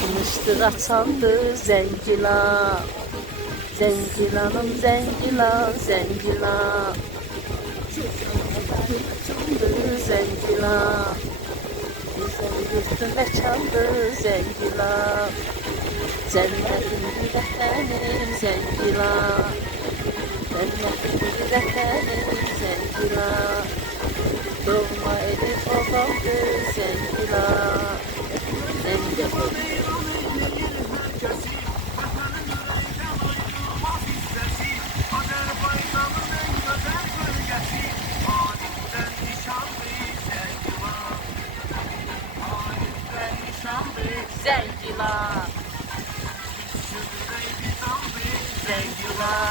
Fınıştıq açandı Zəngilan. Zəngilanım Zəngilan, Zəngilan. Açandı Zəngilan. Güzel üstüne çaldı Zəngilan. Cennetin vətənim Zəngilan. Cennetin vətənim Zəngilan. Doğma evi babamdı Zəngilan. Zəngilan. Zəngilan. Zəngilan.